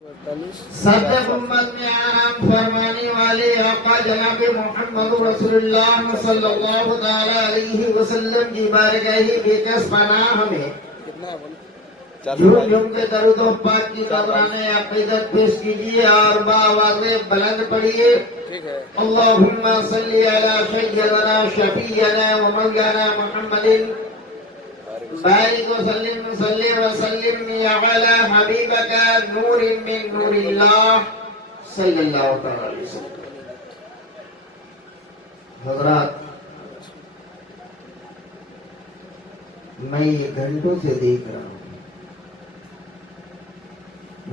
صدق امت میں آرام فرمانے والے آقا جناب محمد رسول اللہ صلی اللہ تعالی علیہ وسلم کی بارگاہ بےکس پناہ میں جھوم جھوم کے درود و پاک کی قدرانے عقیدت پیش کیجیے اور بآواز بلند پڑھیے اللہم صلی علی سیدنا شفیعنا و مولانا محمد بارک وسلم وسلم علی حبیبک نور من نور اللہ صلی اللہ تعالی علیہ وسلم۔ حضرات، میں یہ گھنٹوں سے دیکھ رہا ہوں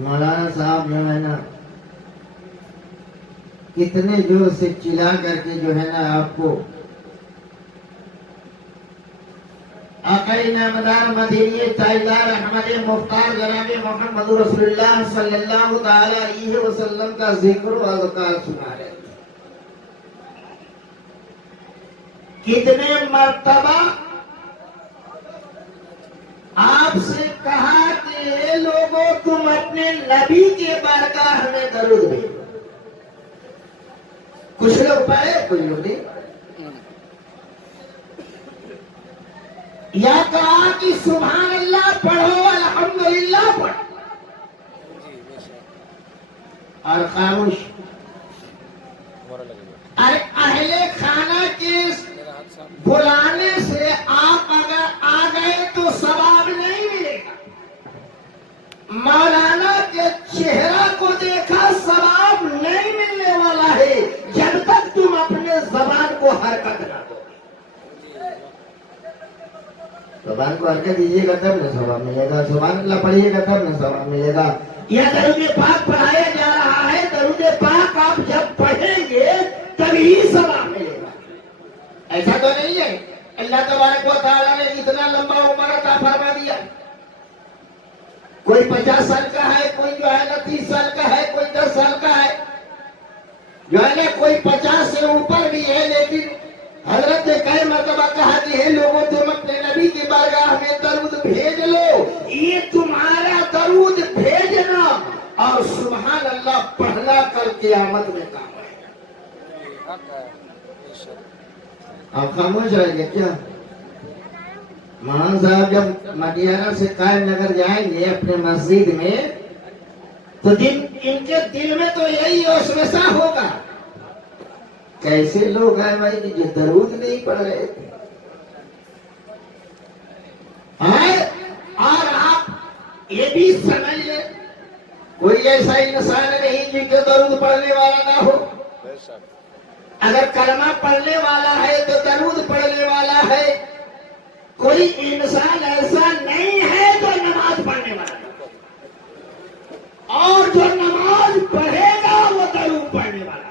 مولانا صاحب جو ہے نا کتنے زور سے چلا کر کے جو ہے نا آپ کو آقای نامدار مدینی تاجدار احمد مختار جناب محمد رسول اللہ صلی اللہ تعالی علیہ وسلم کا ذکر و اذکار سنا رہے تھے۔ کتنے مرتبہ آپ سے کہا کہ اے لوگوں تم اپنے نبی کے بارگاہ میں درود بھیجو۔ کچھ لوگ پڑھے کچھ لوگ نہیں۔ یا کہا کہ سبحان اللہ پڑھو الحمدللہ پڑھو اور خاموش۔ اور اہل خانہ کے بلانے سے آپ اگر آ گئے تو ثواب نہیں ملے گا۔ مولانا کے چہرہ کو دیکھا ثواب نہیں ملنے والا ہے جب تک تم اپنے زبان کو حرکت نہ دو۔ زبان کو حرکت دیجیے گا تب نہ ثواب ملے گا، سبحان اللہ پڑھیے گا تب نہ ثواب ملے گا۔ یہ درود پاک پڑھایا جا رہا ہے، درود پاک آپ جب پڑھیں گے تبھی ثواب ملے گا۔ ایسا تو نہیں ہے اللہ تبارک و تعالیٰ نے اتنا لمبا عمر عطا فرما دیا، کوئی 50 سال کا ہے، کوئی جو ہے نا 30 سال کا ہے، کوئی 10 سال کا ہے، جو ہے نا کوئی 50 سے اوپر بھی ہے، لیکن حضرت نے کئی مرتبہ کہا کہ ہے لوگوں تم اپنے نبی کی بارگاہ میں درود بھیج لو۔ یہ تمہارا درود بھیجنا اور سبحان اللہ پڑھنا کل قیامت میں کام آئے گا۔ آپ خاموش رہیں گے کیا؟ مولانا صاحب جب مٹیارہ سے قائم نگر جائیں گے اپنے مسجد میں تو ان کے دل میں تو یہی وسوسہ ہوگا، کیسے لوگ ہیں بھائی کہ جو درود نہیں پڑھ رہے تھے، اور آپ یہ بھی سمجھ لیں کوئی ایسا انسان نہیں جن کے درود پڑھنے والا نہ ہو۔ اگر کلمہ پڑھنے والا ہے تو درود پڑھنے والا ہے، کوئی انسان ایسا نہیں ہے جو نماز پڑھنے والا ہے، اور جو نماز پڑھے گا وہ درود پڑھنے والا ہے۔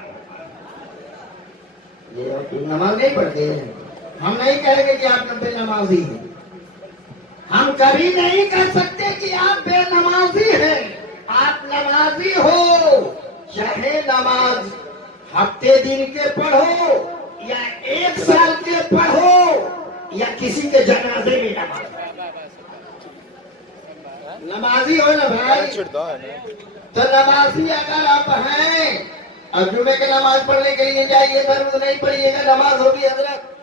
نماز نہیں پڑھتے ہیں، ہم نہیں کہیں گے کہ آپ بے نمازی ہیں، ہم کبھی نہیں کہہ سکتے کہ آپ بے نمازی ہیں۔ آپ نمازی ہو، چاہے نماز ہفتے دن کے پڑھو یا 1 سال کے پڑھو یا کسی کے جنازے میں نمازی ہو نا بھائی۔ تو نمازی اگر آپ ہیں اور جمعے کی نماز پڑھنے کے لیے جائیے درود نہیں پڑھیے گا، نماز ہوگی حضرت؟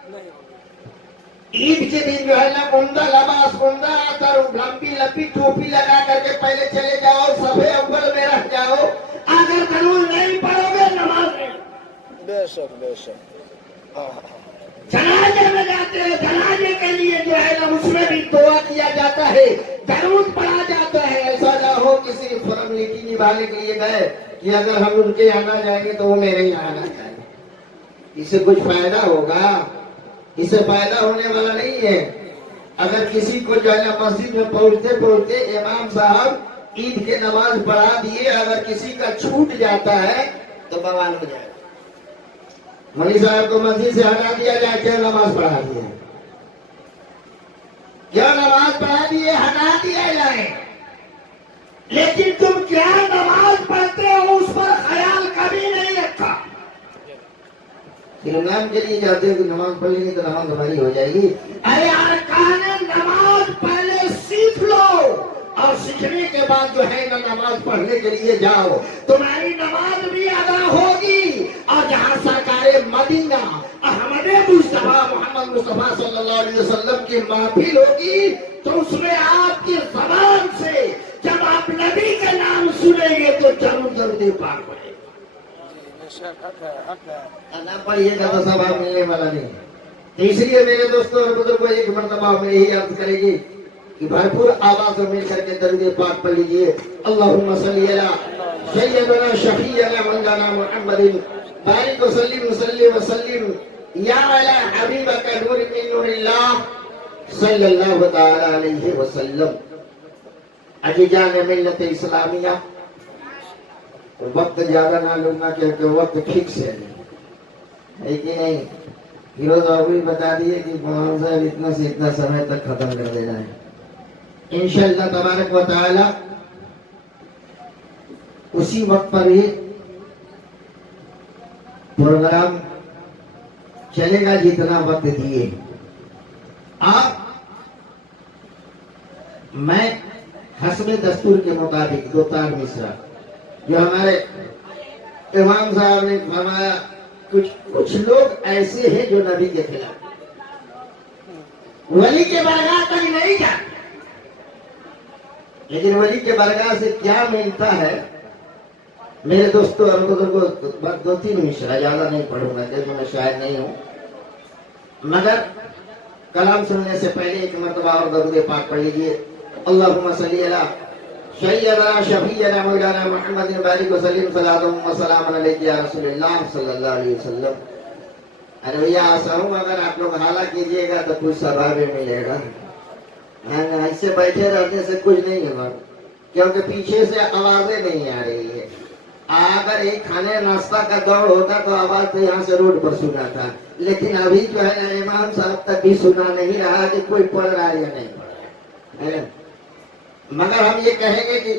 عید کے دن جو ہے نا عمدہ لباس، عمدہ عطر، لمبی ٹوپی لگا کر کے پہلے چلے جاؤ، صفے اول میں رہ جاؤ، اگر درود نہیں پڑھو گے نماز نہیں۔ بے شک بے شک۔ جنازے میں جاتے ہیں، جنازے کے لیے جو ہے نا اس میں بھی دعا کیا جاتا ہے، درود پڑھا جاتا ہے۔ ایسا نہ ہو کسی فارمیلٹی نبھانے کے لیے گئے کہ اگر ہم ان کے یہاں جائیں گے تو وہ میرے یہاں آنا چاہیں گے، اس سے کچھ فائدہ ہوگا؟ اس سے فائدہ ہونے والا نہیں ہے۔ اگر کسی کو جو ہے نا مسجد میں پہنچتے پہنچتے امام صاحب عید کے نماز پڑھا دیے، اگر کسی کا چھوٹ جاتا ہے تو بوال ہو جائے گا۔ مولوی صاحب کو مسجد سے ہٹا دیا جائے، کیا نماز پڑھا دیے، کیا نماز پڑھا دیے، ہٹا دیا جائے، لیکن تم کیا نماز پڑھتے ہو اس پر خیال کبھی نہیں رکھا۔ نام کے لیے جاتے ہو کہ نماز پڑھ لیں گے تو نماز ہماری ہو جائے گی۔ ارے ارکان نماز پہلے سیکھ لو اور سیکھنے کے بعد جو ہے نا نماز پڑھنے کے لیے جاؤ، تمہاری نماز بھی ادا ہوگی، اور جہاں سرکار مدینہ احمد مصطفیٰ محمد مصطفیٰ صلی اللہ علیہ وسلم کی محفل ہوگی، تو اس میں آپ کی زبان سے جب آپ نبی کا نام سنیں گے تو ضرور ضرور پاک پڑے گا، نہ پڑھیے گا تو ثواب ملنے والا نہیں۔ اس لیے میرے دوستوں اور بزرگوں ایک مرتبہ میں یہی عرض کرے گی کہ بھرپور آواز میں مل کر کے درود پاک پڑھ لیجئے۔ اللہم صلی علی سیدنا شفیعنا مولانا محمد بارک وسلم وسلم یا علی حبیبک نور من نور اللہ صلی اللہ تعالی علیہ وسلم۔ عزیزان ملت اسلامیہ، وقت زیادہ نہ لوں گا کیونکہ وقت فکس ہے کہ نہیں۔ فیروز بابو بھی بتا دیے کہ مولانا صاحب اتنا سے اتنا سمے تک ختم کر دینا ہے انشاءاللہ تبارک و تعالی۔ اسی وقت پر ہی پروگرام چلے گا جتنا وقت دیے آپ۔ میں حسب دستور کے مطابق دو تار مصرع جو ہمارے امام صاحب نے فرمایا، کچھ لوگ ایسے ہیں جو نبی کے خلاف ولی کے بارگاہ تک نہیں جاتے، لیکن ولی کے بارگاہ سے کیا ملتا ہے میرے دوستوں اور بزرگوں، دو تین مصرع زیادہ نہیں پڑھوں گا کہ میں شاید نہیں ہوں، مگر کلام سننے سے پہلے ایک مرتبہ اور درود پاک پڑھ لیجیے۔ اللہم صلی علی سیدنا شفیعنا مولانا محمد بارک وسلم صلاۃ و سلام علیک یا رسول اللہ صلی اللہ علیہ وسلم۔ ارے بھیا ایسا ہوں، اگر آپ لوگ حالہ کیجئے گا تو کچھ ثواب ملے گا، ایسے بیٹھے رہنے سے کچھ نہیں ہوگا، کیونکہ پیچھے سے آوازیں نہیں آ رہی ہے۔ اگر ایک کھانے ناشتہ کا دور ہوتا تو آواز تو یہاں سے روڈ پر سنا تھا، لیکن ابھی جو ہے نا امام صاحب تک بھی سنا نہیں رہا کہ کوئی پڑھ رہا ہے یا نہیں پڑھ رہا ہے۔ مگر ہم یہ کہیں گے کہ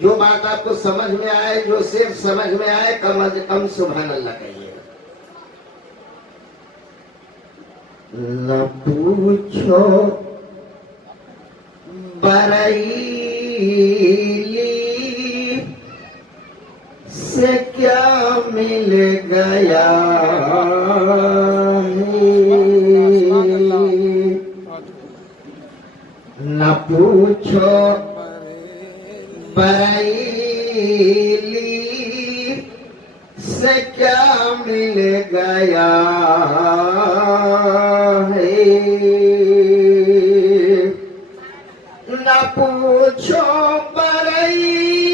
جو بات آپ کو سمجھ میں آئے، جو صرف سمجھ میں آئے، کم از کم سبحان اللہ کہیے گا۔ نہ پوچھو بریلی سے کیا مل گیا نہ پوچھو بریلی سے کیا مل گیا ہے، نہ پوچھو بریلی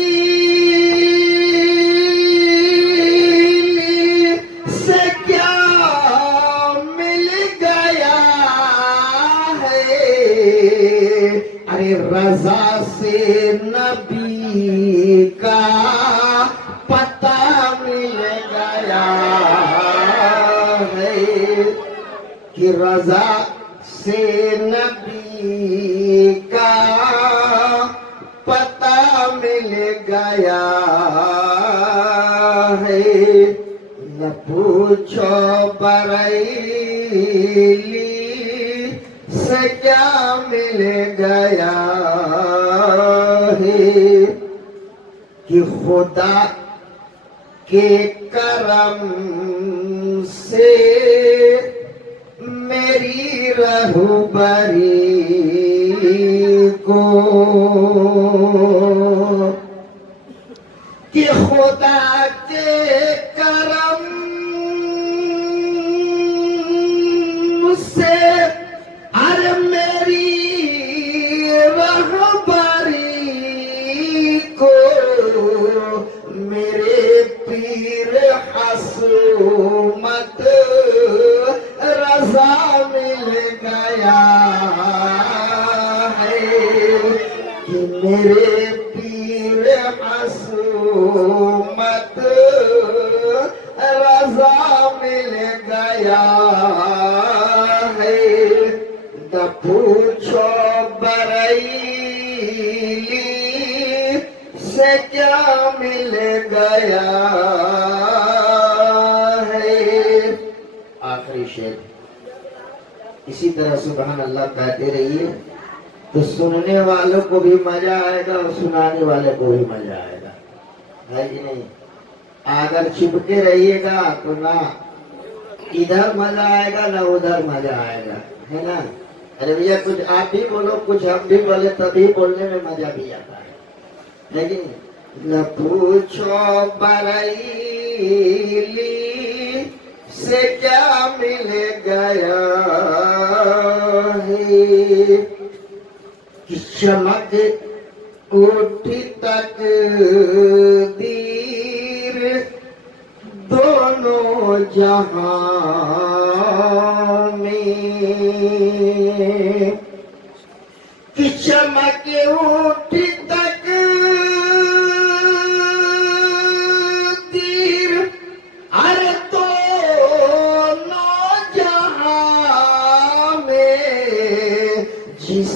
سے کیا مل گیا ہے، ارے رضا سے نبی کا پتہ مل گیا ہے، کہ رضا سے نبی کا پتہ مل گیا ہے، نہ پوچھو بریلی سے کیا مل گیا ہے، کہ خدا کے کرم سے میری رہبری کو، کہ خدا کے کرم سے ہر میری رہبری کو، میرے پیر حسومت رضا مل گیا ہے، کہ میرے پیر حسومت رضا مل گیا ہے، نہ پوچھو بریلی سے کیا مل گیا ہے۔ آخری شعر اسی طرح سبحان اللہ کہتے رہیے، تو سننے والوں کو بھی مزہ آئے گا اور سنانے والے کو بھی مزہ آئے گا، ہے کہ نہیں؟ اگر چھپکے رہیے گا تو نہ ادھر مزہ آئے گا نہ ادھر مزہ آئے گا، ہے نا؟ ارے بھیا کچھ آپ بھی بولو کچھ ہم بھی بولے، تبھی بولنے میں مزہ بھی آتا ہے، لیکن نہ پوچھو بریلی سے کیا مل گیا ہے، کہ چمک اٹھی تک دیر دونوں جہاں میں، کہ چمک اٹھی تک دیر ہر دونوں جہاں میں، جس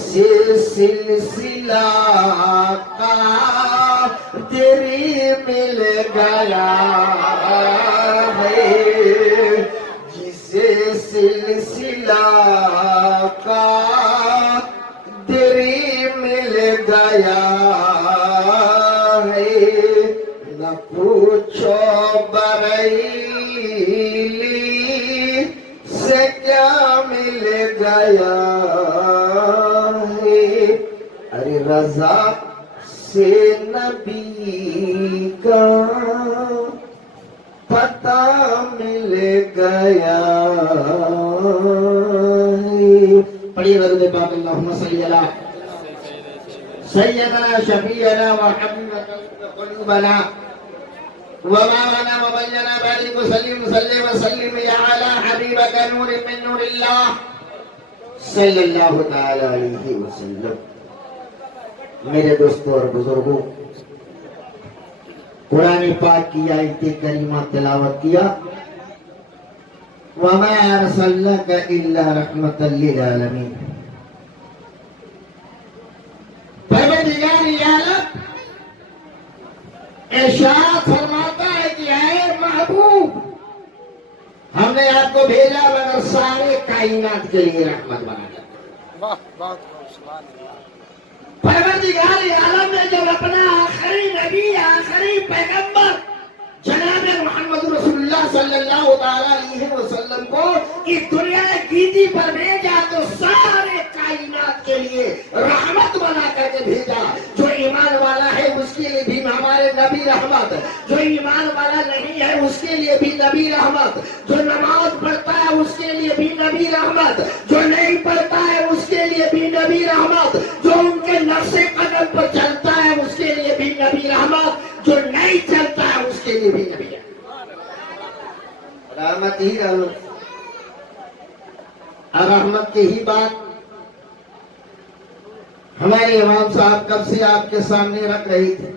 سلسلہ کا تیری مل گیا ہے، جس سلسلہ کا تیری مل گیا ہے، نہ پوچھو بریلی سے کیا مل گیا ہے، ارے رضا سے نبی کا پتہ مل گیا ہے۔ پڑھیے درود پاک، اللہم صلی علی سیدنا شفیعنا وحبیبنا قلوبنا ومولانا وبلغنا بارك وسلم وسلم يا على حبيبك نور من نور الله صلی اللہ تعالی علیہ وسلم۔ میرے دوستوں اور بزرگوں، قرآن پاک کی آیت کریمہ تلاوت کیا، وَمَا أَرْسَلْنَاكَ إِلَّا رَحْمَةً لِلْعَالَمِينَ۔ پروردگار عالم ارشاد فرماتا ہے کہ اے محبوب، ہم نے آپ کو بھیجا مگر سارے کائنات کے لیے رحمت بنا کر۔ پروردگار عالم نے جب اپنا آخری نبی، آخری پیغمبر جناب محمد رسول اللہ صلی اللہ تعالی علیہ وسلم کو اس دنیا گیتی پر بھیجا تو سارے کائنات کے لیے رحمت بنا کر کے بھیجا۔ جو ایمان والا ہے اس کے لیے بھی ہمارے نبی رحمت، جو ایمان والا نہیں ہے اس کے لیے بھی نبی رحمت، جو نماز پڑھتا ہے اس کے لیے بھی نبی رحمت، جو نہیں پڑھتا ہے اس کے لیے بھی نبی رحمت، جو ان کے نقش قدم پر چلتا ہے اس کے لیے بھی نبی رحمت، جو نہیں چلتا ہے اس کے لیے بھی نبی رحمت۔ رحمت ہی رحمت، رحمت کی ہی بات ہمارے امام صاحب کب سے آپ کے سامنے رکھ رہی تھے،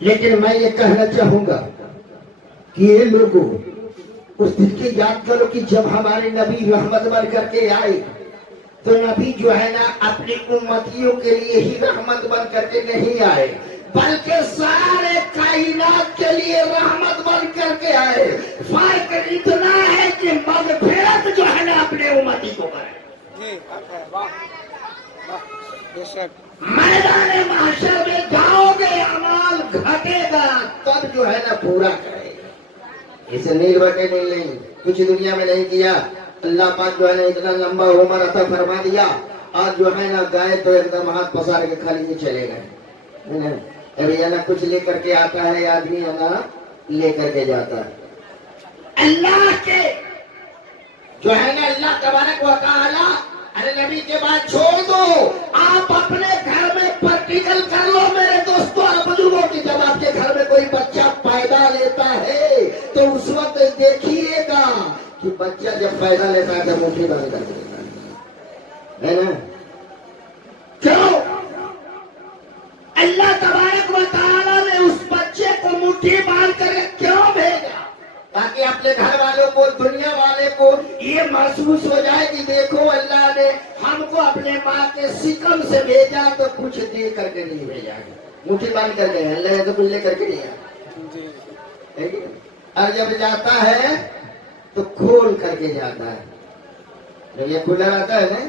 لیکن میں یہ کہنا چاہوں گا کہ یہ لوگوں اس دن کی یاد کرو کہ جب ہمارے نبی رحمت بن کر کے آئے تو نبی جو ہے نا اپنی امتیوں کے لیے ہی رحمت بن کر کے نہیں آئے، بلکہ سارے کائنات کے لیے رحمت بن کر کے آئے۔ فرق اتنا ہے کہ مغفرت جو ہے نا اپنے امتی کو کرے۔ میدان محشر میں جاؤ گے، اعمال گھٹے گا تب جو ہے نا پورا کرے گا، اسے نیل بٹے نہیں، کچھ دنیا میں نہیں کیا۔ اللہ پاک جو ہے نا اتنا لمبا عمر عطا فرما دیا، آج جو ہے نا گائے تو ایک دم ہاتھ پسار کے خالی نہیں چلے گئے، ابھی ہے نا کچھ لے کر کے آتا ہے آدمی، ہے نا لے کر کے جاتا ہے۔ اللہ کے جو ہے نا اللہ تبارک و تعالی ارے نبی کے بعد چھوڑ دو، آپ اپنے گھر میں پریکٹیکل کر لو میرے دوستوں اور بزرگوں کی، جب آپ کے گھر میں کوئی بچہ پیدا لیتا ہے تو اس وقت دیکھیے گا کہ بچہ جب پیدا لیتا ہے تو مٹھی بند کر دیتا ہے نا؟ کیوں؟ اللہ تبارک و تعالیٰ نے اس بچے کو مٹھی باندھ کر کیوں بھیجا؟ تاکہ اپنے گھر والوں کو، دنیا والے کو یہ محسوس ہو جائے کہ دیکھو اللہ نے ہم کو اپنے ماں کے سکم سے بھیجا تو کچھ دے کر کے نہیں بھیجا، مٹھی باندھ کر کے، اللہ نے تو کچھ لے کر کے نہیں آیا۔ اور جب جاتا ہے تو کھول کر کے جاتا ہے، جب یہ کھلا رہتا ہے نا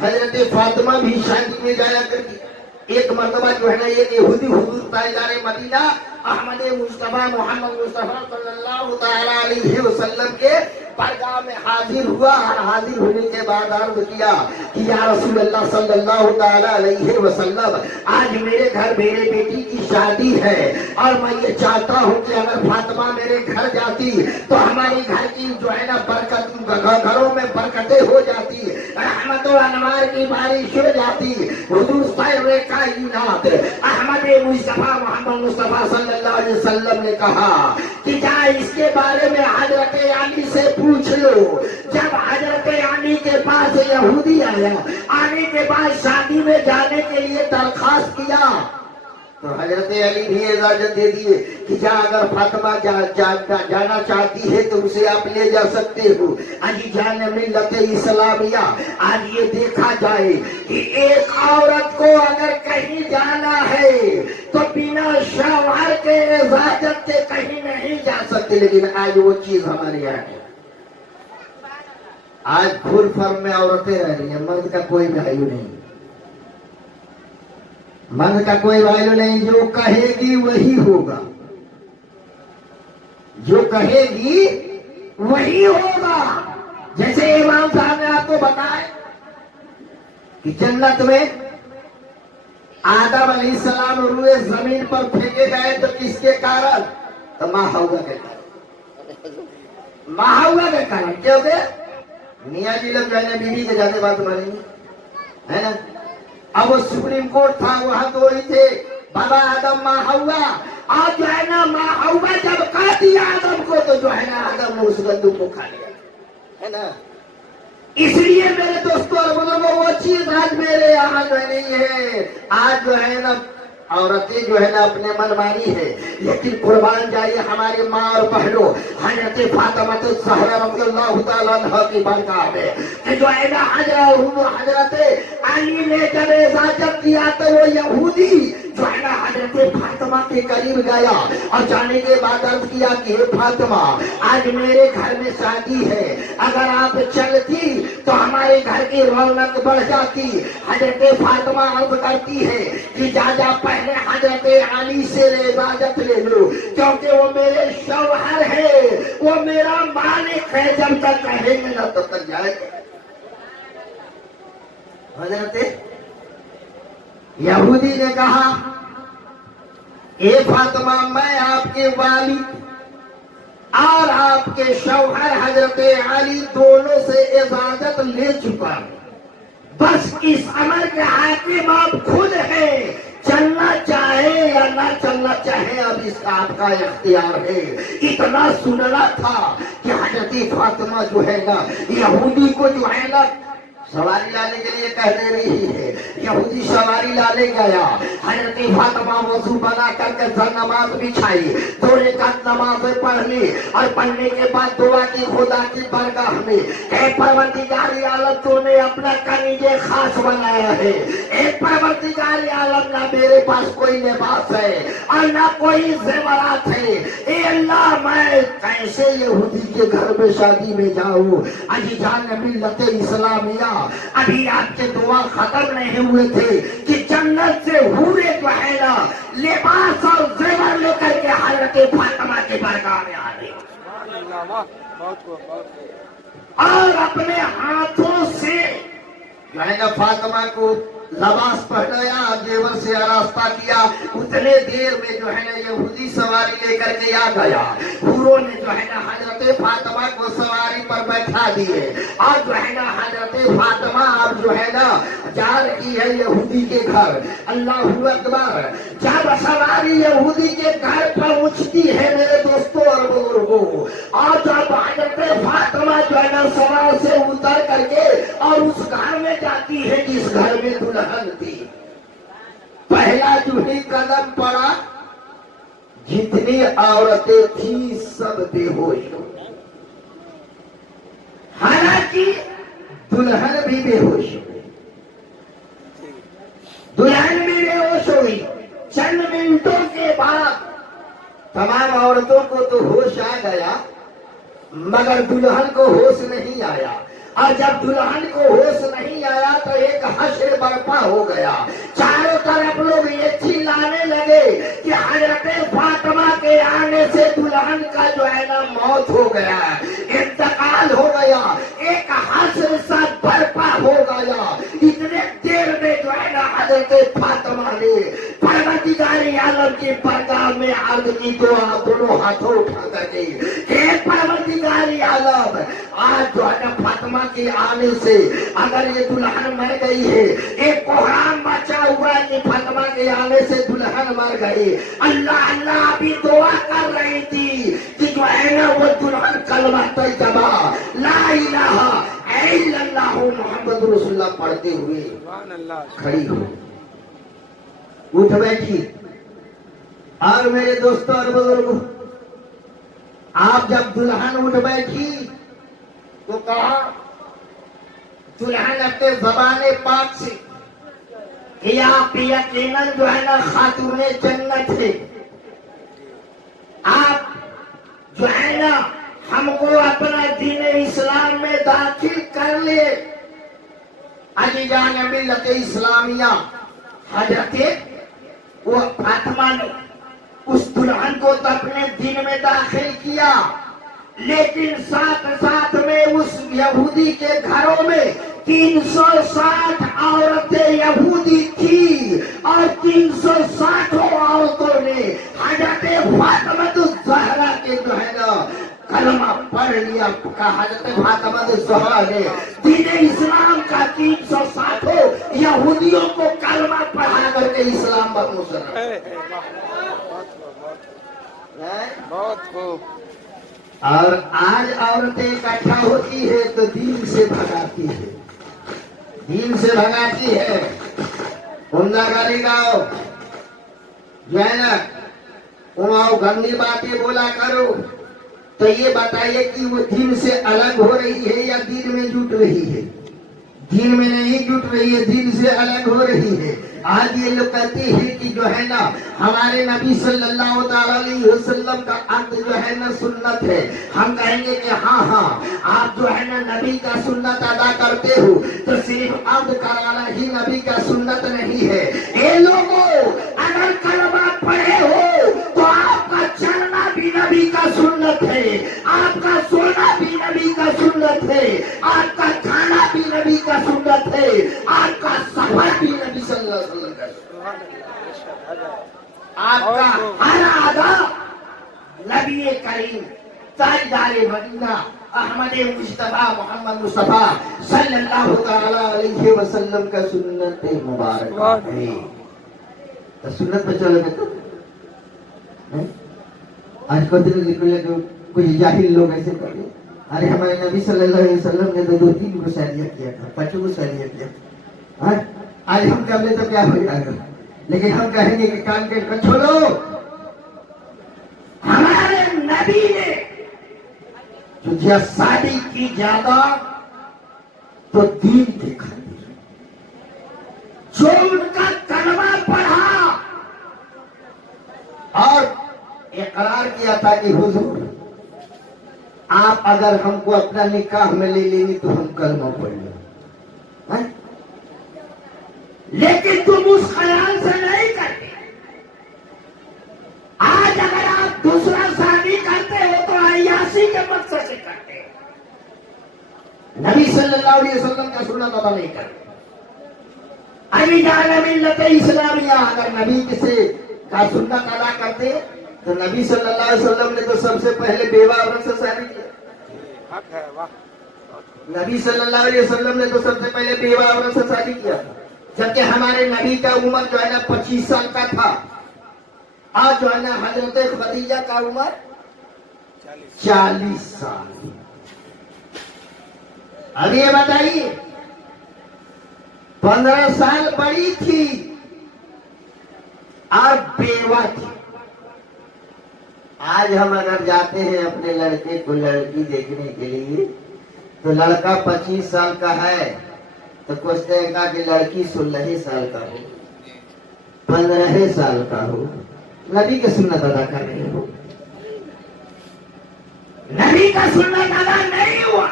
حضرت فاطمہ بھی شادی میں جایا کرتی. ایک مرتبہ جو ہے نا ایک یہودی حضور تاجدار مدینہ احمد مصطفیٰ محمد مصطفیٰ صلی اللہ تعالی علیہ وسلم کے بارگاہ میں حاضر ہوا اور حاضر ہونے کے بعد عرض کیا کہ یا رسول اللہ صلی اللہ تعالی علیہ وسلم آج میرے گھر میرے بیٹی کی شادی ہے اور میں یہ چاہتا ہوں کہ اگر فاطمہ میرے گھر جاتی تو ہمارے گھر کی جو ہے نا برکت گھروں میں برکتیں ہو جاتی رحمت و انوار کی بارش ہو جاتی. حضور صاحب کائنات احمد مصطفیٰ محمد مصطفیٰ صلی اللہ علیہ وسلم نے کہا کہ جا اس کے بارے میں حضرت علی سے پوچھ لو. جب حضرت علی کے پاس یہودی آیا آنے کے بعد شادی میں جانے کے لیے درخواست کیا تو حضرت علی بھی اجازت دے دیے کہ جا اگر فاطمہ جانا چاہتی ہے تو اسے آپ لے جا سکتے ہو. آج جان ملت اسلامیہ آج یہ دیکھا جائے کہ ایک عورت کو اگر کہیں جانا ہے تو بنا شوہر کے اجازت کے کہیں نہیں جا سکتے. لیکن آج وہ چیز ہمارے یہاں ہے. آج فل فرم میں عورتیں رہ رہی ہیں. مرد کا کوئی ویلیو نہیں. مرد کا کوئی ویلیو نہیں. جو کہے گی وہی ہوگا. جو کہے گی وہی ہوگا. جیسے امام صاحب نے آپ کو بتایا کہ جنت میں آدم علیہ السلام روئے زمین پر پھینکے گئے تو کس کے کارن؟ تو ماں ہوا کے کارن. ماں ہوا کے کارن کیوں کہ میاں جی لوگ جو ہے نا بیوی کے جانے بات مانیں گے ہے نا. اب وہ سپریم کورٹ تھا وہاں تو وہی تھے بابا آدم ماں ہوا. آج جو ہے نا ماں ہوا جب کہا دیا آدم کو تو جو ہے نا آدم نے اس گندم کو کھا لیا ہے نا. اس لیے میرے دوستوں اور بزرگوں وہ چیز آج میرے یہاں جو نہیں ہے. آج جو ہے نا عورتیں جو ہے نا اپنے من مانی ہے. لیکن قربان جائیے ہمارے ماں اور بہنوں حضرت فاطمہ الزہرا رضی اللہ تعالیٰ عنہ کی بارگاہ میں کہ جو ہے نا حضرت علی نے جب اجازت دیا تو وہ یہودی جو ہے نا حضرت فاطمہ کے قریب گیا اور جانے کے بعد عرض کیا کہ فاطمہ آج میرے گھر میں شادی ہے اگر آپ چلتی تو ہمارے گھر کی رونق بڑھ جاتی. حضرت فاطمہ عرض کرتی ہے کہ جا پہلے حضرت علی سے اجازت لے لو کیونکہ وہ میرے شوہر ہے وہ میرا مالک ہے. جب تک کہیں گے نہ تب تک جائے. حضرت یہودی نے کہا اے فاطمہ میں آپ کے والد اور آپ کے شوہر حضرت علی دونوں سے اجازت لے چکا ہوں. بس اس امر کے حاکم آپ خود ہیں. چلنا چاہے یا نہ چلنا چاہے اب اس کا آپ کا اختیار ہے. اتنا سننا تھا کہ حضرت فاطمہ جو ہے نا یہودی کو جو ہے نا سواری لانے کے لیے کہہ دے رہی ہے. یہودی سواری لانے گیا. حضرت فاطمہ وضو بنا کر کے نماز بچھائی 2 رکعت نماز پڑھ لی اور پڑھنے کے بعد دعا کی خدا کی بارگاہ میں اے پروردگار عالم تو نے اپنا کنیزے خاص بنایا ہے. اے پروردگار عالم نہ میرے پاس کوئی لباس ہے اور نہ کوئی زیورات ہے. اے اللہ میں کیسے یہودی کے گھر میں شادی میں جاؤں. علی جان ملت اسلامیہ ابھی آپ کے دعا ختم نہیں ہوئے تھے کہ جنت سے حوریں جو ہے نا لباس اور زیور لے کر کے حضرت فاطمہ کے بارگاہ میں آ گئی اور اپنے ہاتھوں سے جو ہے نا فاطمہ کو لباس پہنایا زیور سے آراستہ کیا. اتنے دیر میں جو ہے نا یہودی سواری لے کر کے آ گیا. حوروں نے جو ہے نا حضرت فاطمہ کو سواری پر بیٹھا دیے اور جو ہے نا حضرت فاطمہ اب جو ہے نا جا رہی ہے یہودی کے گھر. اللہ اکبر. جب سواری یہودی کے گھر پہنچتی ہے میرے دوستوں اور بزرگوں اور جب حضرت فاطمہ جو ہے نا سوار سے اتر کر کے اور اس گھر میں جاتی ہے جس گھر میں دلہن تھی پہلا جو ہی قدم پڑا جتنی عورتیں تھیں سب بے ہوش ہو. حالانکہ دلہن بھی بے ہوش ہوئی. دلہن بھی بے ہوش ہوئی. چند منٹوں کے بعد تمام عورتوں کو تو ہوش آ گیا مگر دلہن کو ہوش نہیں آیا. اور جب دلہن کو ہوش نہیں آیا تو ایک حشر برپا ہو گیا. چاروں طرف لوگ یہ چلانے لگے کہ حضرت فاطمہ کے آنے سے دلہن کا جو ہے نا موت ہو گیا, انتقال ہو گیا. ایک حشر سا برپا ہو گیا. اتنے دیر میں جو ہے نا حضرت فاطمہ نے پروردگار عالم کی بارگاہ میں عرض کی, دونوں ہاتھوں اٹھا کر کے, ایک پروردگار عالم, آج جو ہے نا فاطمہ کے آنے سے اگر یہ دلہن مر گئی ہے, ایک کوہرام بچا ہوا ہے کہ فاطمہ کے آنے سے دلہن مر گئی. اللہ اللہ ابھی دعا کر رہی تھی کہ جو ہے نا وہ دلہن کلمہ طیبہ لا الہ الا اللہ محمد رسول اللہ پڑھتے ہوئے کھڑی ہو, اٹھ بیٹھی. اور میرے دوستوں اور بزرگوں, آپ جب دلہن اٹھ بیٹھی تو کہا, دلہن اپنے زبان پاک سے کہ آپ یقیناً جو ہے نا خاتون جنت ہے, آپ جو ہے نا ہم کو اپنا دین اسلام میں داخل کر لے. علی جان ملت اسلامیہ حضرت وہ فاطمہ نے اس دلہن کو تو اپنے دین میں داخل کیا, لیکن ساتھ ساتھ میں اس یہودی کے گھروں میں 360 عورتیں یہودی تھی, اور 360 عورتوں نے حضرت فاطمہ الزہرا کے جو ہے نا کلمہ پڑھ لیا. حضرت فاطمہ الزہرا نے دین اسلام کا 360 یہودیوں کو کلمہ پڑھا کر کے اسلام پر مسلمان. بہت خوب. اور آج عورتیں اکٹھا ہوتی ہے تو دین سے بھگاتی ہے, دین سے بھگاتی ہے. عمدہ گالی گاؤ, جو ہے نا وہاں گندی باتیں بولا کرو, تو یہ بتائیے کہ وہ دین سے الگ ہو رہی ہے یا دین میں جٹ رہی ہے؟ دین میں نہیں جٹ رہی ہے, دین سے الگ ہو رہی ہے. آج یہ لوگ کہتے ہیں کہ جو ہے نا ہمارے نبی صلی اللہ علیہ وسلم کا عقد جو ہے نا سنت ہے. ہم کہیں گے کہ ہاں ہاں آپ جو ہے نا نبی کا سنت ادا کرتے ہو, تو صرف عقد کرانا ہی نبی کا سنت نہیں ہے. اے لوگوں, اگر کلمہ پڑھے ہو تو آپ کا چلنا بھی نبی کا سنت ہے, آپ کا سونا بھی نبی کا سنت ہے, آپ کا کھانا بھی نبی کا سنت ہے, آپ کا سفر بھی نبی صلی اللہ علیہ وسلم کا سنت ہے. آپ کا ہر ادا نبی کریم تاجدار مدینہ احمد مصطفیٰ محمد مصطفیٰ صلی اللہ تعالی علیہ وسلم کا سنت مبارک ہے. تو سنت پہ چلو گے. آج کو دن کچھ جاہل لوگ ایسے کرتے, ارے ہمارے نبی صلی اللہ علیہ وسلم نے تو 2-3 کو شادیاں کیا تھا, 5 کو شادیاں کیا تھا. آج ہم کر لیں تو کیا ہو جائے گا, لیکن ہم کہیں گے کہ کام کے چھوڑو. ہمارے نبی نے تجھے شادی کی زیادہ تو دین کی خاطر, جو ان کا کلمہ پڑھا اور اقرار کیا تھا کہ حضور آپ اگر ہم کو اپنا نکاح میں لے لیں گے تو ہم کلمہ پڑھ لیں, لیکن تم اس خیال سے نہیں کرتے. آج اگر آپ دوسرا شادی کرتے ہو تو عیاشی کے مقصد سے کرتے ہو, نبی صلی اللہ علیہ وسلم کا سنت ادا نہیں کرتے. علی جان ملت اسلامیہ اگر نبی کسی کا سنت ادا کرتے تو نبی صلی اللہ علیہ وسلم نے تو سب سے پہلے بیوہ عورت سے شادی کیا. نبی صلی اللہ علیہ وسلم نے تو سب سے پہلے بیوہ عورت سے شادی کیا, جبکہ ہمارے نبی کا عمر جو ہے نا 25 سال کا تھا, آج جو ہے نا حضرت خدیجہ کا عمر 40 سال. اب یہ بتائیے 15 سال بڑی تھی اور بیوہ تھی. آج ہم اگر جاتے ہیں اپنے لڑکے کو لڑکی دیکھنے کے لیے تو لڑکا 25 سال کا ہے تو پوچھتے ہیں کہ لڑکی 16 سال کا ہو, 15 سال کا ہو, نبی کا سنت ادا کر رہے ہو. نبی کا سنت ادا نہیں ہوا.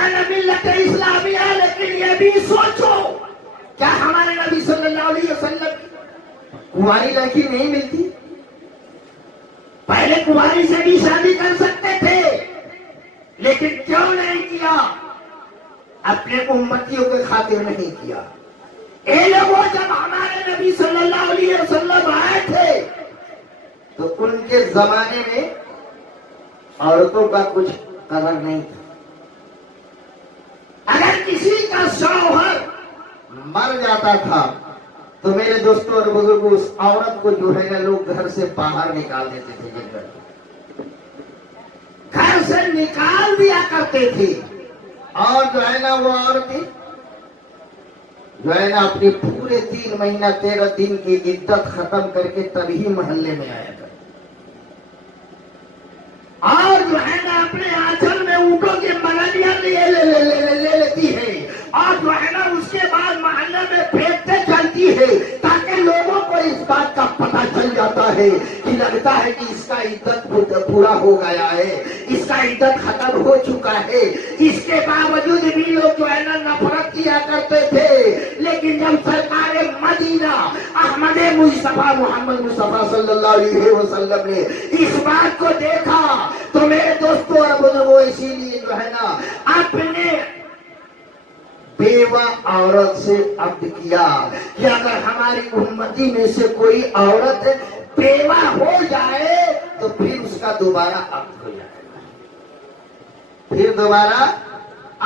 کان ملت اسلامیہ، لیکن یہ بھی سوچو کیا ہمارے نبی صلی اللہ علیہ وسلم کنواری لڑکی نہیں ملتی؟ پہلے کنواری سے بھی شادی کر سکتے تھے، لیکن کیوں نہیں کیا؟ اپنے امتیوں کے خاطر نہیں کیا۔ اے لوگوں، جب ہمارے نبی صلی اللہ علیہ وسلم آئے تھے تو ان کے زمانے میں عورتوں کا کچھ قدر نہیں تھا۔ اگر کسی کا شوہر مر جاتا تھا تو میرے دوستوں اور بزرگوں، اس عورت کو جو ہے نا لوگ گھر سے باہر نکال دیتے تھے، گھر سے نکال دیا کرتے تھے، اور جو ہے نا وہ عورتیں جو ہے نا اپنی پورے 3 مہینہ 13 دن کی عدت ختم کر کے تبھی محلے میں آیا کرتے، اور جو ہے نا اپنے آنچل میں اونٹوں کی مگلیاں لے لیتی ہے، اور جو ہے نا اس کے بعد محلے میں پھینکتے چلتی ہے، تاکہ لوگوں کو اس بات کا پتہ چل جاتا ہے کہ لگتا ہے کہ اس کا عدت پورا ہو گیا ہے، اس کا عدت ختم ہو چکا ہے۔ اس کے باوجود بھی لوگ جو ہے نا نفرت کیا کرتے تھے، لیکن جب سرکار مدینہ احمد مصطفیٰ محمد مصطفیٰ صلی اللہ علیہ وسلم نے اس بات کو دیکھا تو میرے دوستوں اور بزرگوں، اسی لیے جو ہے نا اپنے بیوہ عورت سے عقد کیا کہ اگر ہماری امتی میں سے کوئی عورت بیوہ ہو جائے تو پھر اس کا دوبارہ عقد ہو جائے گا، پھر دوبارہ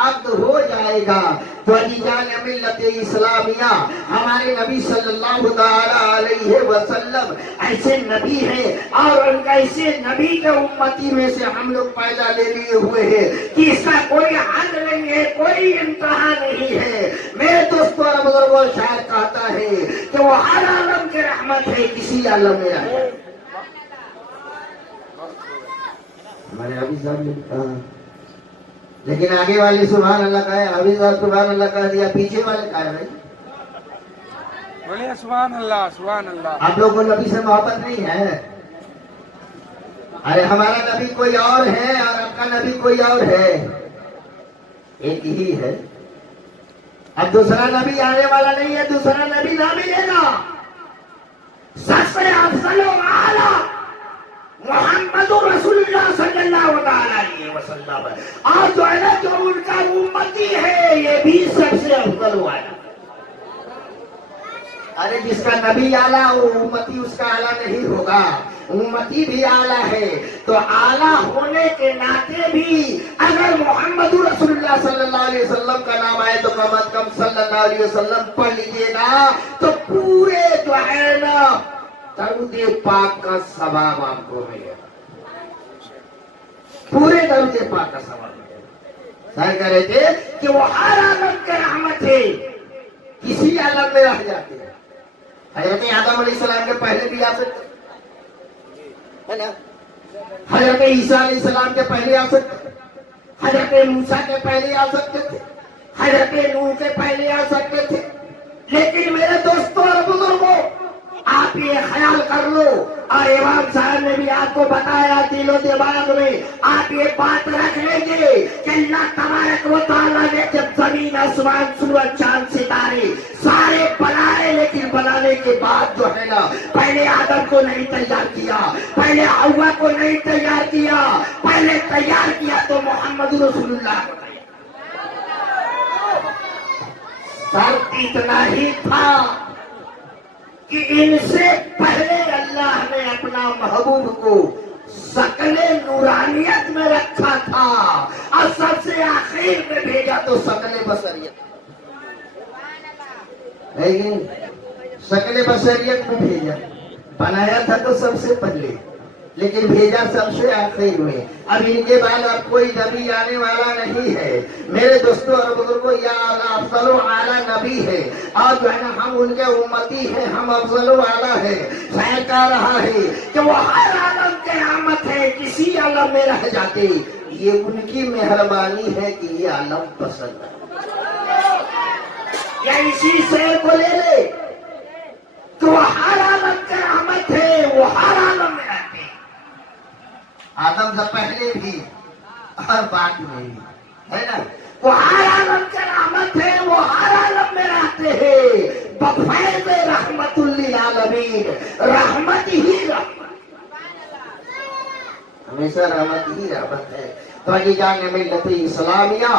عقد ہو جائے گا۔ تو علی جان ملت اسلامیہ، ہمارے نبی صلی اللہ تعالی علیہ وسلم ایسے نبی ہیں، اور ان ایسے نبی کے امتی میں سے ہم لوگ پیدا لے لیے ہوئے ہیں کہ اس کا کوئی حد نہیں ہے، کوئی انتہا نہیں ہے۔ میرے دوستوں اور بزرگوں، شاعر کہتا ہے کہ وہ ہر عالم کی رحمت ہے، کسی عالم میں ہے۔ ہمارے ابھی صاحب نے کہا، لیکن آگے والے سبحان اللہ کہا ہے، ابھی صاحب سبحان اللہ کہہ دیا، پیچھے والے کہا ہے بھائی بولے سبحان اللہ سبحان اللہ۔ آپ لوگوں کو نبی سے محبت نہیں ہے؟ ارے ہمارا نبی کوئی اور ہے اور آپ کا نبی کوئی اور ہے، ایک ہی ہے۔ اب دوسرا نبی آنے والا نہیں ہے، دوسرا نبی نہ ملے گا۔ سب سے افضل و اعلیٰ محمد رسول اللہ صلی اللہ علیہ وسلم، اور جو ہے نا جو ان کا امتی ہے یہ بھی سب سے افضل و اعلیٰ۔ ارے جس کا نبی اعلیٰ وہ امتی اس کا اعلیٰ نہیں ہوگا، امتی بھی اعلیٰ ہے۔ تو اعلیٰ ہونے کے ناطے بھی اگر محمد رسول اللہ صلی اللہ علیہ وسلم کا نام آئے تو کم از کم صلی اللہ علیہ وسلم پڑھ لیجیے گا، تو پورے جو ہے نا درود پاک کا ثواب آپ کو ملے گا، پورے درود پاک کا ثواب ملے گا۔ سر کہہ رہے تھے کہ وہ ہر عالم کے رحمت ہے، کسی عالم میں رہ جاتے ہیں۔ حضرت آدم علیہ السلام کے پہلے بھی آ سکتے ہے نا، حضرت عیسیٰ علیہ السلام کے پہلے آ سکتے، حضرت موسیٰ کے پہلے آ سکتے تھے، حضرت نوح کے پہلے آ سکتے تھے، لیکن میرے دوستوں اور بزرگوں آپ یہ خیال کر لو، اور امام صاحب نے بھی آپ کو بتایا دل و دماغ میں آپ یہ بات رکھ لیں گے کہ اللہ تبارک و تعالیٰ نے جب زمین آسمان سورج چاند ستارے سارے بنائے، لیکن بنانے کے بعد جو ہے نا پہلے آدم کو نہیں تیار کیا، پہلے حوا کو نہیں تیار کیا، پہلے تیار کیا تو محمد رسول اللہ کو شرط اتنا ہی تھا کہ ان سے پہلے اللہ نے اپنا محبوب کو شکل نورانیت میں رکھا تھا، اور سب سے آخر میں بھیجا تو شکل بشریت، لیکن شکل بشریت میں بھیجا، بنایا تھا تو سب سے پہلے، لیکن بھیجا سب سے آخر میں۔ اب ان کے بعد اب کوئی نبی آنے والا نہیں ہے۔ میرے دوستوں اور بزرگوں، یہ افضل و اعلیٰ نبی ہے، اور جو ہے نا ہم ان کے امتی ہیں، ہم افضل و اعلیٰ ہیں۔ شاعر کہہ رہا ہے کہ وہ ہر عالم کے رحمت ہے، کسی عالم میں رہ جاتے، یہ ان کی مہربانی ہے کہ یہ عالم پسند ہے۔ یا اسی شعر کو لے لے کہ وہ ہر عالم کے رحمت ہے، وہ ہر عالم میں رہتے ہیں، آدم سے پہلے بھی اور بعد میں بھی، ہے نا۔ وہ ہر عالم کے رحمت ہے، وہ ہر عالم میں رہتے ہیں بفیض رحمت للعالمین، رحمت ہی رحمت، ہمیشہ رحمت ہی رحمت ہے۔ تو آئیے جان ملت اسلامیہ،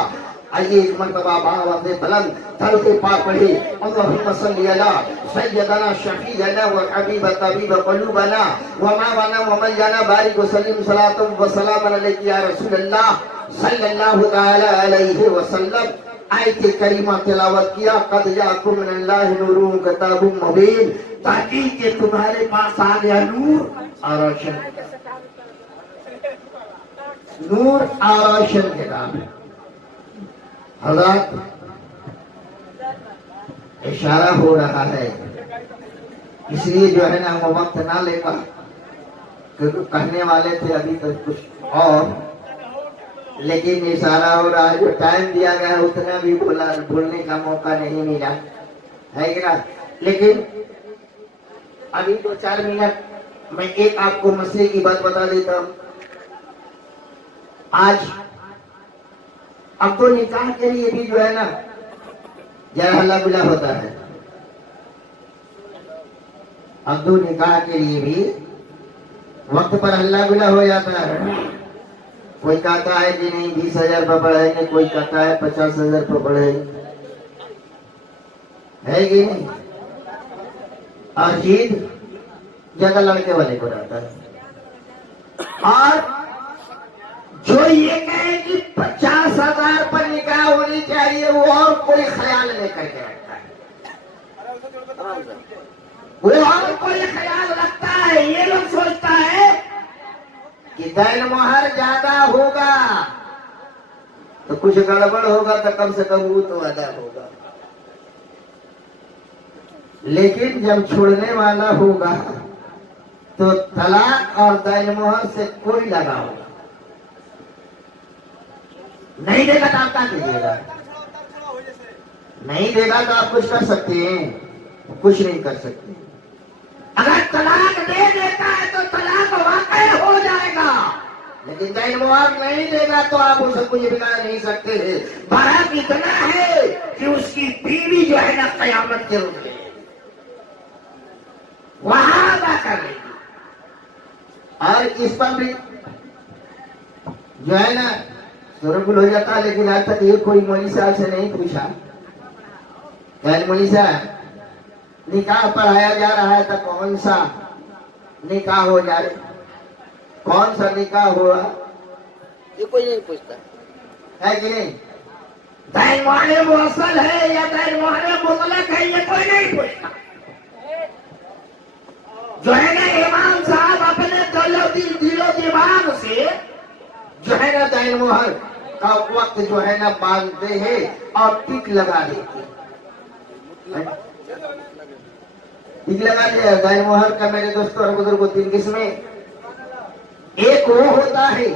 آئیے ایک مرتبہ باوقت بلند درود پاک پڑھی، اللہم صلی علی سیدنا شفیعنا و حبیب طبیب قلوبنا وماونا وملینا بارک وسلم صلاۃ و سلام علیک یا رسول اللہ صلی اللہ تعالی علیہ وسلم۔ آیت کریمہ تلاوت کیا، قد جاءکم من اللہ نور و کتاب مبین، تاکہ کہ تمہارے پاس آ گیا نور اور روشن، نور اور روشن کتاب۔ حضرات اشارہ ہو رہا ہے، اس لیے جو ہے نا وہ وقت نہ لے گا، کیونکہ کہنے والے تھے ابھی تک کچھ اور، لیکن اشارہ ہو رہا ہے، جو ٹائم دیا گیا ہے اتنا بھی بولنے کا موقع نہیں ملا ہے کہ نا۔ لیکن ابھی 2-4 منٹ میں ایک آپ کو مسئلے کی بات بتا دیتا ہوں۔ آج اب تو نکاح کے لیے بھی جو ہے نا ذرا ہلا گلا ہوتا ہے، اب تو نکاح کے لیے بھی وقت پر ہلا گلا ہو جاتا ہے۔ کوئی کہتا ہے کہ نہیں 20,000 روپے بڑھائیں گے، کوئی کہتا ہے 50,000 روپے بڑھائیں گے، ہے کہ نہیں؟ اور عید جگہ لڑکے والے کو رہتا ہے، اور جو یہ کہے کہ 50,000 پر نکاح ہونی چاہیے وہ اور کوئی خیال لے کر کے رکھتا ہے، وہ اور کوئی خیال رکھتا ہے۔ یہ لوگ سوچتا ہے کہ دین مہر زیادہ ہوگا تو کچھ گڑبڑ ہوگا تو کم سے کم وہ تو ادا ہوگا، لیکن جب چھوڑنے والا ہوگا تو طلاق اور دین مہر سے کوئی لگا ہوگا نہیں، دے گا تو آپ کیا کیجیے گا؟ نہیں دے گا تو آپ کچھ کر سکتے ہیں؟ کچھ نہیں کر سکتے۔ اگر طلاق دے دیتا ہے تو طلاق واقع ہو جائے گا، لیکن دین مہر نہیں دے گا تو آپ اسے کچھ بگاڑ نہیں سکتے ہیں۔ برحق اتنا ہے کہ اس کی بیوی جو ہے نا قیامت کے روز میں وہاں ادا کر لے گی، اور اس پر بھی جو ہے نا شورغل ہو جاتا ہے، لیکن آج تک یہ کوئی مولوی صاحب سے نہیں پوچھا کہ مولوی صاحب نکاح پڑھایا جا رہا ہے تو کون سا نکاح ہو جائے، کون سا نکاح ہوا، یہ کوئی نہیں پوچھتا ہے کہ نہیں؟ دین مہر موصل ہے یا دین مہر مطلق ہے، یہ کوئی نہیں پوچھتا۔ جو ہے نا امام صاحب اپنے دل و دماغ سے جو ہے نا دین مہر کا وقت جو ہے نا باندھتے ہیں اور ٹک لگا دیتے ہیں، ٹک لگا دیا۔ دین مہر کا میرے دوستوں اور بزرگوں 3 قسمیں، ایک وہ ہوتا ہے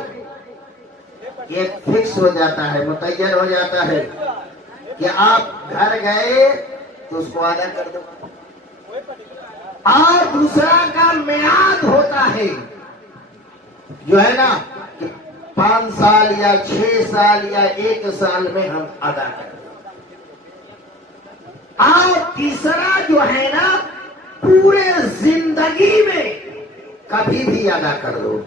ایک فکس ہو جاتا ہے، متعین ہو جاتا ہے کہ آپ گھر گئے تو اس کو ادا کر دو، اور دوسرا کا میعاد ہوتا ہے جو ہے نا 5 سال یا 6 سال یا 1 سال میں ہم ادا کریں، اور تیسرا جو ہے نا پورے زندگی میں کبھی بھی ادا کر دو۔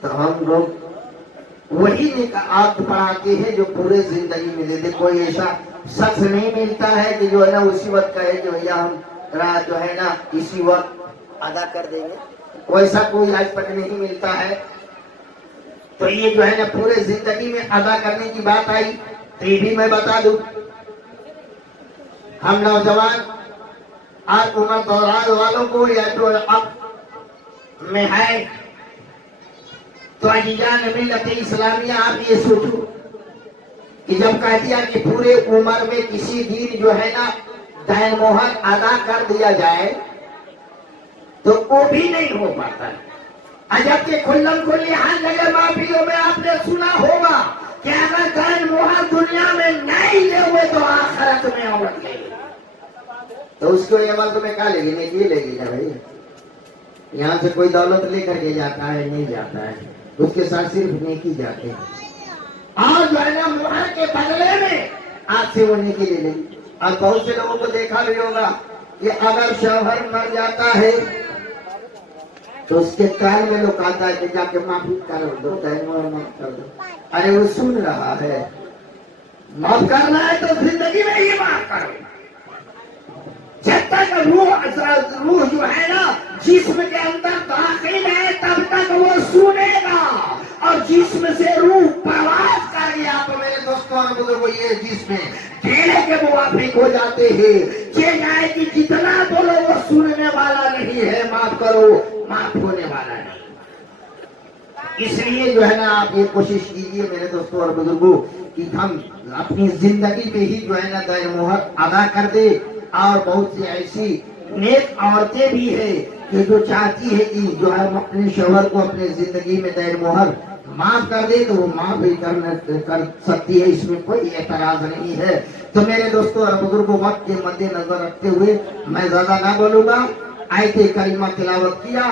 تو ہم لوگ وہی نکاح پڑھاتے ہیں جو پورے زندگی میں دے دے۔ کوئی ایسا شخص نہیں ملتا ہے کہ جو ہے نا اسی وقت کہے کہ بھیا ہم جو ہے نا اسی وقت ادا کر دیں گے، ویسا کوئی آج تک نہیں ملتا ہے۔ تو یہ جو ہے نا پورے زندگی میں ادا کرنے کی بات آئی تو یہ بھی میں بتا دوں، ہم نوجوان آج عمر دوران والوں کو یا جو اب میں ہے تو عزیزان ملت اسلامیہ آپ یہ سوچو کہ جب کہہ دیا کہ پورے عمر میں کسی دن جو ہے نا دین مہر ادا کر دیا جائے تو وہ بھی نہیں ہو پاتا ہے۔ جبکہ کھلم کھلی ہر جگہ معافیوں میں آپ نے سنا ہوگا کہ اگر دین مہر دنیا میں نہیں لے ہوئے تو آخرت میں عورت لے گی، تو اس کو عمل تو میں کہا لے گی نہیں، یہ لے گی نا بھائی، یہاں سے کوئی دولت لے کر کے جاتا ہے نہیں جاتا ہے، اس کے ساتھ صرف نیکی جاتے ہیں۔ اور جو ہے نا مہر کے بدلے میں آپ سے وہ نیکی لے لیں گے۔ اور بہت سے لوگوں کو دیکھا بھی ہوگا کہ اگر شوہر مر جاتا ہے تو اس کے کان میں لوگ آتا ہے کہ جا کے معافی کر دو، معاف کر دو۔ ارے وہ سن رہا ہے، معاف کرنا ہے تو زندگی میں ہی معاف کرو۔ جب تک روح جو ہے نا جسم کے اندر داخل ہے تب تک وہ سنے گا، اور جسم سے روح پرواز کر گیا تو میرے دوستوں اور بزرگوں یہ جسم ڈھیلے کے موافق ہو جاتے ہیں۔ یہ جائے کہ جتنا بولو وہ سننے والا نہیں ہے، معاف کرو معاف ہونے والا ہے۔ اس لیے جو ہے نا آپ یہ کوشش کیجئے میرے دوستوں اور بزرگوں کہ ہم اپنی زندگی میں ہی جو ہے نا دیر مہر ادا کر دے۔ اور بہت سی ایسی نیک عورتیں بھی ہیں کہ جو چاہتی ہے کہ جو ہے اپنے شوہر کو اپنے زندگی میں دیر مہر معاف کر دے تو وہ معاف بھی کر سکتی ہے، اس میں کوئی اعتراض نہیں ہے۔ تو میرے دوستوں اور بزرگوں وقت کے مد نظر رکھتے ہوئے میں زیادہ نہ بولوں گا، آیت کریمہ تلاوت کیا،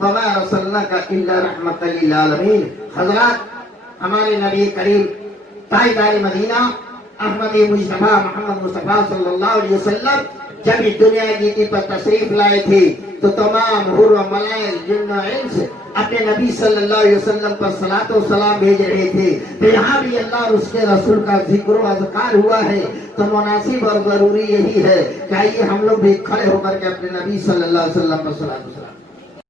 وَمَا أَرْسَلْنَاكَ إِلَّا رَحْمَةً لِّلْعَالَمِينَ۔ حضرات ہمارے نبی کریم تاجدار مدینہ احمد مصطفیٰ محمد مصطفیٰ صلی اللہ علیہ وسلم جب اس دنیا کی پر تشریف لائے تھے تو تمام حور و ملائک جن و انس اپنے نبی صلی اللہ علیہ وسلم پر صلاۃ و سلام بھیج رہے تھے۔ تو یہاں بھی اللہ اور اس کے رسول کا ذکر و اذکار ہوا ہے، تو مناسب اور ضروری یہی ہے کہ آئیے ہم لوگ بھی کھڑے ہو کر کے اپنے نبی صلی اللہ علیہ وسلم پر صلاۃ و سلام